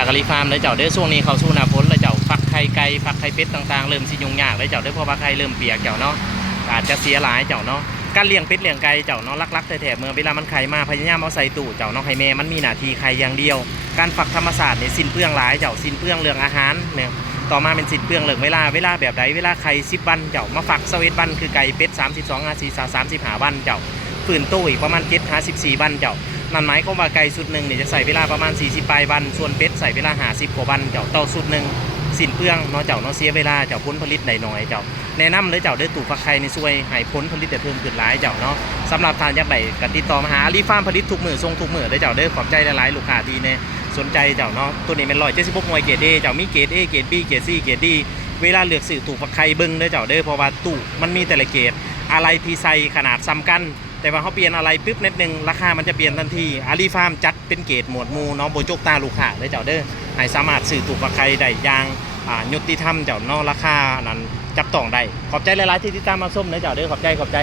จากกะลิฟาร์มเลยเจ้าเด้อช่วงนี้เขาสู้หน้าฝนเลยเจ้าฟักไข่ไก่ฟักไข่เป็ดต่างๆเริ่มสิยุ่งยากเลยเจ้าเด้อเพราะว่าไข่เริ่มเปียกเจ้าเนาะอาจจะเสียหลายเจ้าเนาะการเลี้ยงเป็ดเลี้ยงไก่เจ้าเนาะลักๆแท้ๆเมื่อเวลามันไข่มาพยายามเอาใส่ตู้เจ้าเนาะให้แม่มันมีหน้าที่ไข่อย่างเดียวการฟักธรรมศาสตร์เนี่ยสิ้นเปลืองหลายเจ้าสิ้นเปลืองเรื่องอาหารเนี่ยต่อมาเป็นสิ้นเปลืองเรื่องเวลาแบบใดเวลาไข่10 วันเจ้ามาฟัก21 วันคือไก่เป็ด32 นาที35 วันเจ้าฝืนตู้อีกประมาณ14 วันเจ้านั่นหมายความว่าไก่สุดหนึ่งเนี่ยจะใส่เวลาประมาณ40 ปลายวันส่วนเป็ดใส่เวลา50 กว่าวันเจ้าต่อสุดหนึ่งสิ้นเปลืองเนาะเจ้าเนาะเสียเวลาเจ้าผลผลิตได้น้อยเจ้าแนะนำเลยเจ้าได้ตู้ฟักไข่ในช่วยให้ผลผลิตได้เพิ่มขึ้นหลายเจ้าเนาะสำหรับทานยักษ์ใดก็ติดต่อมาหาอาลีฟาร์มผลิตทุกมือส่งทุกมือเลยเจ้าเด้อขอบใจหลายๆลูกค้าที่เนี่ยสนใจเจ้าเนาะตัวนี้เป็น176หน่วยเกรด A เจ้ามีเกรด A เกรด B เกรด C เกรด D เวลาเลือกซื้อตู้ฟักไข่เบิ้งเด้อเจ้าเด้อเพราะว่าตู้มันมีแต่ละเกรดอะไรที่ใส่ขนาดซ้ำกันแต่ว่าเขาเปลี่ยนอะไรปุ๊บนิดนึงราคามันจะเปลี่ยนทันทีอาลีฟาร์มจัดเป็นเกรดหมวดหมู่เนาะโบจกตาลูกค้าเลยเจ้าเด้อให้สามารถซื้อตู้ฟักไข่ได้อย่างยุติธรรมเจ้าเนาะราคานั้นจับต้องได้ขอบใจหลายๆที่ติดตามมาส้มเด้อเจ้าเด้อขอบใจ